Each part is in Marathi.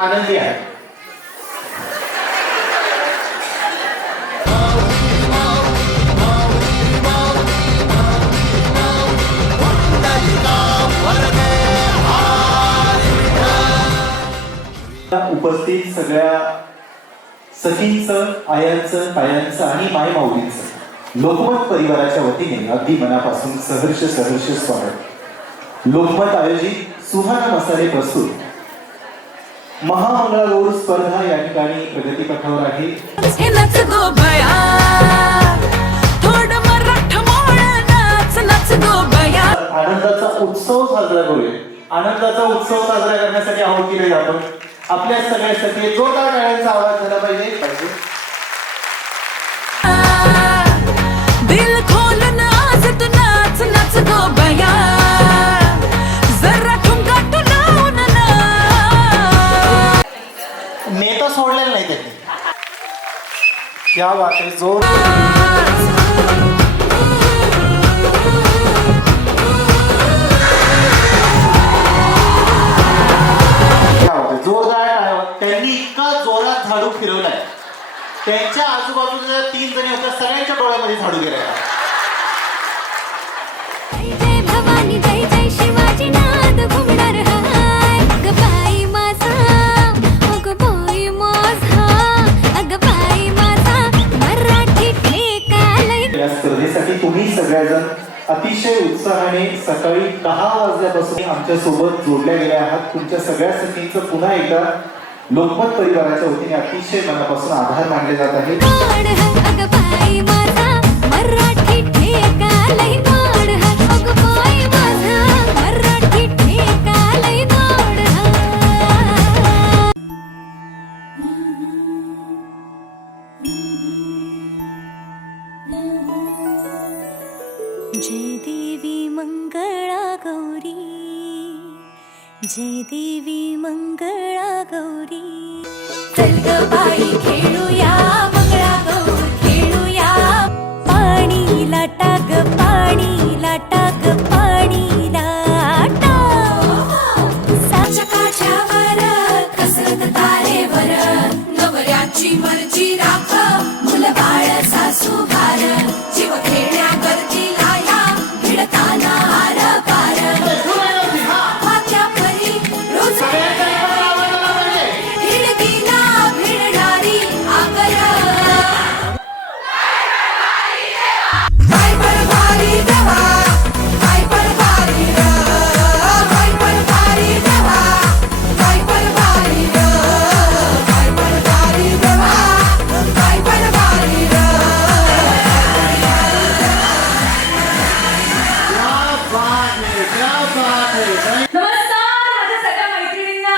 आनंदी आहे. उपस्थित सगळ्या सखींचं, आयांचं, तायांचं आणि मायमाऊलींचं लोकमत परिवाराच्या वतीने अगदी मनापासून सहर्ष स्वागत. लोकमत आयोजित सुहाना मसाले प्रस्तुत महामंगळागौर स्पर्धा या ठिकाणी प्रगतीपथावर आहे. आनंदाचा उत्सव साजरा करूया. आनंदाचा उत्सव साजरा करण्यासाठी आहोत की नाही आपण आपल्या सगळ्यासाठी जोरदार टाळ्यांचा आवाज झाला पाहिजे. दिल खोलन आज तू नाच नाच गो बया जरा ठुमका तू लावून ना. नेता सोडलेलं नाही त्यांनी. क्या बात आहे. जोर त्यांनी इतका जोरात झाडू फिरवलाय त्यांच्या आजूबाजूच्या 3 जणी होत्या सगळ्यांच्या डोळ्यामध्ये झाडू गेलाय. या स्पर्धेसाठी तुम्ही सगळेजण अतिशय उत्साहाने सकाळी 10 वाजल्यापासून आमच्या सोबत जोडल्या गेल्या आहात. तुमच्या सगळ्या सखींचं पुन्हा एकदा लोकमत परिवाराच्या वतीने अतिशय मनापासून आभार मानले जात आहे. जय देवी मंगळा गौरी, जय देवी मंगळा गौरी. चल ग बाई खेळूया मंगळा गौर खेळूया. पाणी लाटा ग पाणी लाटा ग पाणी लाटा. साच्या काठ्यावर कसरत तारेवर नवऱ्याची मर्जी राख मुल बाळ सासू भार जीव खेळण्या करती लाया भिडताना आर पार. वाट्या परी रोज भिडकीला भिडणारी आगर. काय परभारी देवा काय परभारी ग काय परभारी देवा काय परभारी ग काय परभारी देवा काय परभारी ग. नमस्कार माझ्या सगळ्या मैत्रिणींना.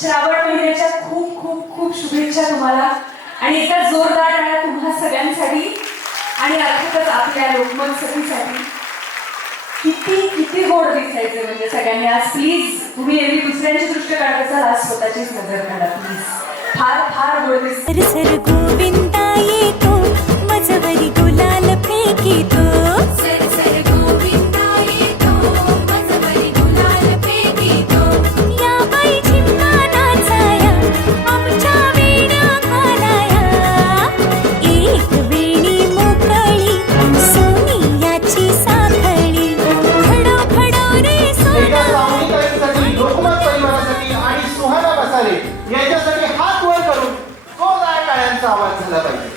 श्रावण महिन्याच्या खूप खूप खूप शुभेच्छा तुम्हाला आणि एका जोरदार टाळ्या तुम्हा सगळ्यांसाठी आणि अर्थातच आपल्या लोकमत सखीसाठी. किती किती गोड दिसायचे म्हणजे सगळ्यांनी आज. प्लीज तुम्ही एवढी दुसऱ्यांची दृष्टी काढत असाल आज स्वतःचीच नजर काढा प्लीज. फार फार गोड दिसते. सर गोविंदा येतो मजवरी गुलाल फेकीतो. सर सर गोविंदा येतो मजवरी गुलाल फेकीतो. या बाई झिम्मा नाचाया आमच्या वेण्या घालाया. एक वेणी मोकळी सोनियाची साखळी खडो खडो रे सोना. लोकमत परिवारासाठी आणि सुहाना मसाले याच्यासाठी हात वर करून जोरदार टाळ्यांचा आवाज झाला पाहिजे.